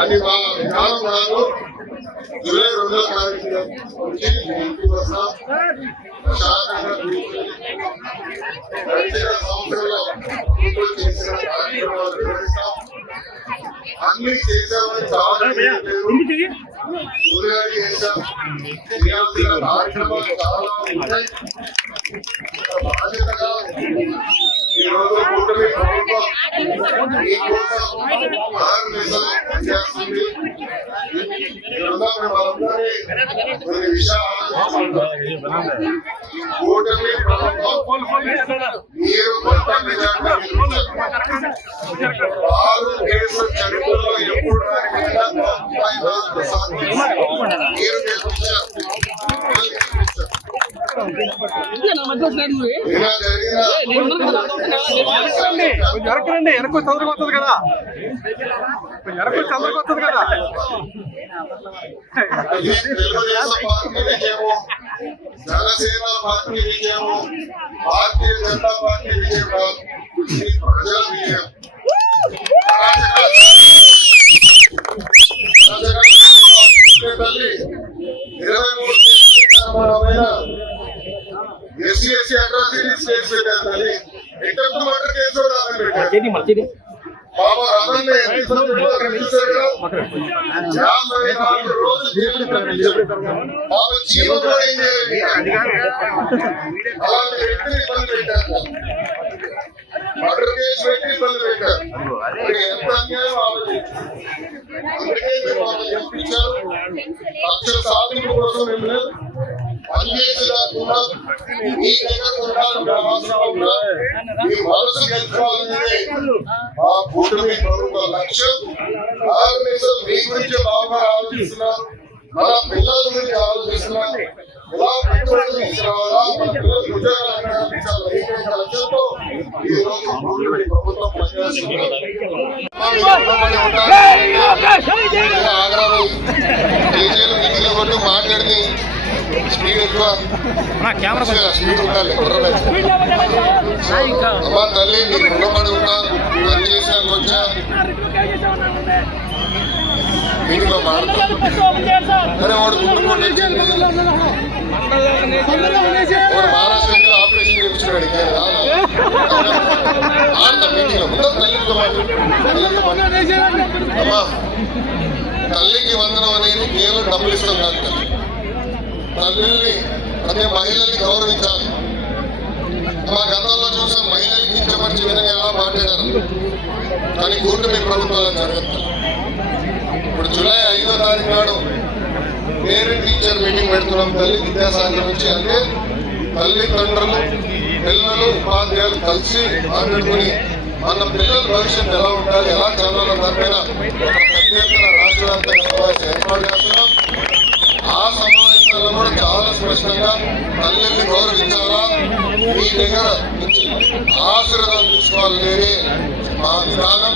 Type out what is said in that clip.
అది మా విధానం కాదు. జూలై 2వ తారీఖు ఇంటికి వస్తాం. ప్రశాంతంగా గడిచిన సంవత్సరంలో చేసిన కార్యక్రమాలు వివరిస్తాం. అన్ని చేసామని చాలా సూర్యాడి చేశాం. చేయాల్సిన కార్యక్రమాలు చాలా ఉంటాయి. బాధ్యతగా ఈరోజు కూటమి ప్రభుత్వం మీకోసం చేస్తుంది. కొన్ని విషయాలు కూటమి ప్రభుత్వం మీరు కొత్త మెజార్టీ వారు కేసుల చరిత్రలో ఎప్పుడు మీరు ఎరకండి ఎరకు చంద్రకొత్తది కదా, ఎరకు చంద్రకొత్తది కదా. తెలుగుదేశం పార్టీ విజయము, జనసేన పార్టీ విజయము, భారతీయ జనతా పార్టీ విజయం కాదు, ఇది ప్రజల విజయం. తల్లి 23 ఎస్సీ అట్రాసిటీస్ కేసు పెట్టారు. తల్లి ఎక్కడ మర్డర్ కేసు పెట్టారు. బాబా రామన్న బాబా జీవో ఏం చేయాలి? అలాంటి వ్యక్తిని ఇబ్బంది పెట్టారు. మర్డర్ కేసు పెట్టి ఇబ్బంది పెట్టారు. ఎంత అన్యాయం ఆలోచించారు. అందుకే మేము వాళ్ళు చెప్పించారు. లక్షల సాధింపు కోసం మేము పనిచేసి రాకుండా మీ దగ్గర ఉండాలి. మీ మనసు గెలుచుకోవాలనేది మా కూటమి ప్రభుత్వ లక్ష్యం. మీ గురించి బాగా ఆలోచిస్తున్నారు, మన పిల్లల గురించి ఆలోచిస్తున్నారు. ఎలా పెట్టుబడులు తీసుకురావాలా, మన పిల్లలకు ఉద్యోగాలు కల్పించాలి. ఏకైక లక్ష్యంతో ఈ రోజు కూటమి ప్రభుత్వం పనిచేస్తున్నారు. మాట్లాడింది స్పీడ్ ఎక్కువ, స్పీడ్ ఉండాలి. అమ్మా తల్లి నీకు రుణపడి ఉంటా, పని చేసాక వచ్చా మీటింగ్లో మాట్లాడతాను. అరే వాడు గుండె మహారాష్ట్ర ఆపరేషన్ చేయించున్నాడు. మీటింగ్లో ముందు తల్లితో అమ్మా తల్లికి వందనం అనేది కేవలం డబ్బులు ఇస్తాం కాదు. తల్లిని అదే మహిళల్ని గౌరవించాలి. మా గతంలో చూసాం మహిళల్ని కించపరిచే విధంగా ఎలా మాట్లాడారు. కానీ కూటమి ప్రభుత్వాలు జరుగుతుంది. ఇప్పుడు జూలై 5వ తారీఖు నాడు పేరెంట్ టీచర్ మీటింగ్ పెడుతున్నాం. తల్లి విద్యాసాగర్ నుంచి అంటే తల్లిదండ్రులు, పిల్లలు, ఉపాధ్యాయులు కలిసి మాట్లాడుకుని మన పిల్లల భవిష్యత్తు ఎలా ఉండాలి, ఎలా చదవాలో దానిపైన ఒక ప్రత్యేక రాష్ట్ర వ్యాప్తంగా సమావేశం ఏర్పాటు చేస్తున్నాం. ఆ సమావేశాల్లో కూడా చాలా స్పష్టంగా తల్లిని గౌరవించాలా, మీ దగ్గర నుంచి ఆశీర్వాదం తీసుకోవాలనేది మా విధానం.